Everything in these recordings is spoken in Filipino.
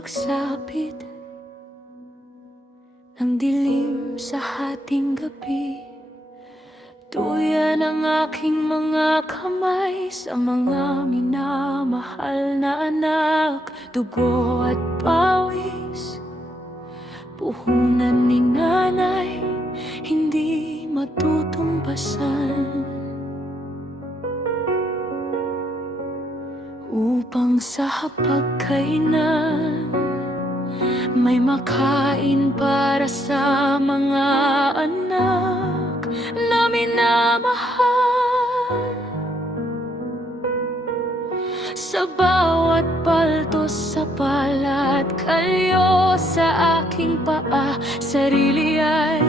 pagsapit ng dilim sa hating gabi. Tuyan ang aking mga kamay sa mga minamahal na anak. Dugo at pawis, puhunan ni nanay, hindi matutumbasan. Upang sa hapagkainan may makain para sa mga anak na minamahal. Sa bawat paltos sa palat, kalyo sa aking paa, sarili ay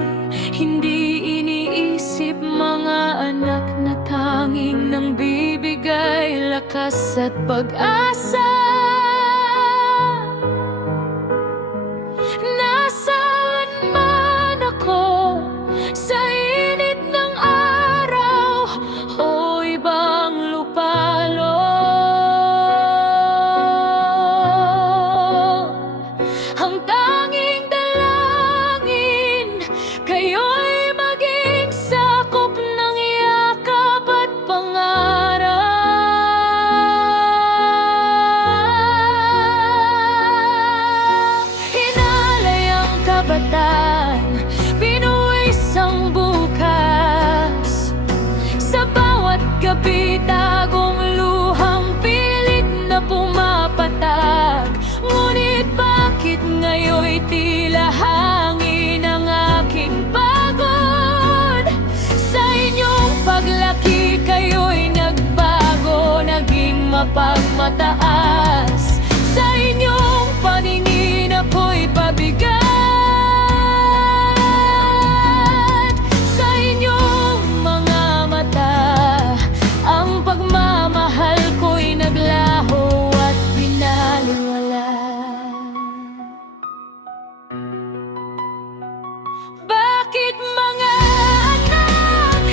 hindi iniisip. Mga anak na tanging nang bibigay lakas at pag-asa. Nasaan man ako sa init ng araw o ibang lupalo, ang tanging dalangin kayo'y maging sakop ng yakap at pangarap. Hinalay ang kabataan, binuwis ang bukas. Sa bawat gabi tagong luhang pilit na pumapatag. Ngunit bakit ngayon'y tila hangin ang aking pagod? Sa inyong paglaki kayo'y nagbago, naging mapagmataas. Sa inyong paningin ako'y pabigat. Sa inyong mga mata ang pagmamahal ko'y naglaho at binaliwala. Bakit mga anak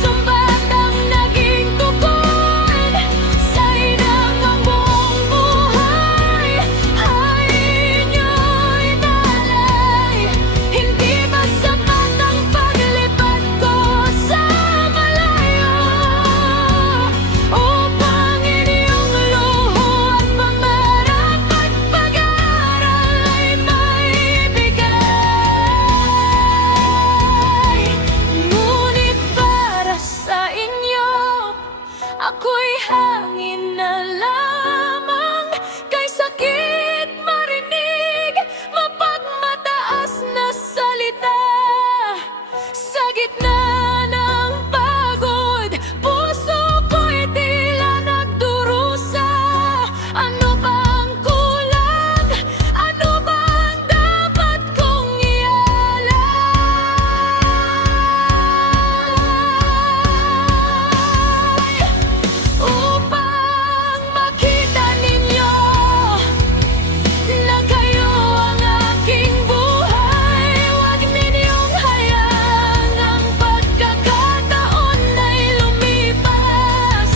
sumbat ang naging tukod? Sa inang ang buong buhay ay inyo'y nalay. Hindi ba sapat ang paglipat ko sa malayo upang inyong luho at pangarap at pag-aaral ay maibigay? Ngunit para sa inyo ako'y hangin na lamang, kay sakit marinig mapagmataas na salita. Sa gitna ng pagod, puso ko'y tila nagdurusa. Ano bang kulang? Ano bang dapat kong ialay upang makita ninyo na kayo ang aking buhay? Huwag ninyong hayaan ang pagkakataon ay lumipas,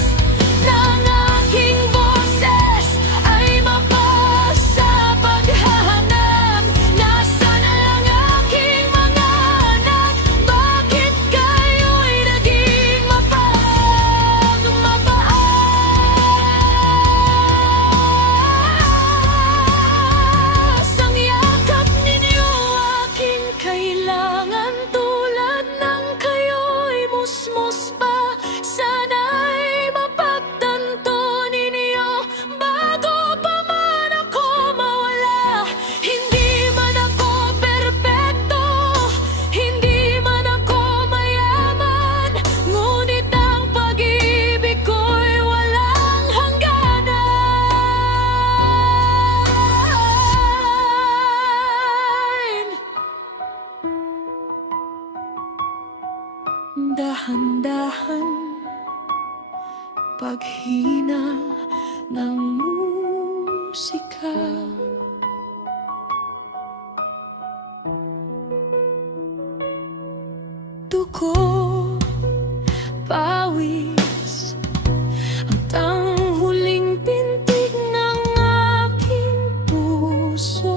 na ang aking boses ay mapas sa paghahanap. Nasaan ang aking mga anak? Bakit kayo'y naging mapagmataas? Ang yakap ninyo aking kailangan, tulad ng kayo'y musmus pa. Sana'y mapagtanto ninyo bago pa man ako mawala. Hindi man ako perpekto, hindi man ako mayaman, ngunit ang pag-ibig ko'y walang hangganan. Dahan-dahan paghina ng musika, dugo, pawis, ang huling pintig ng aking puso. puso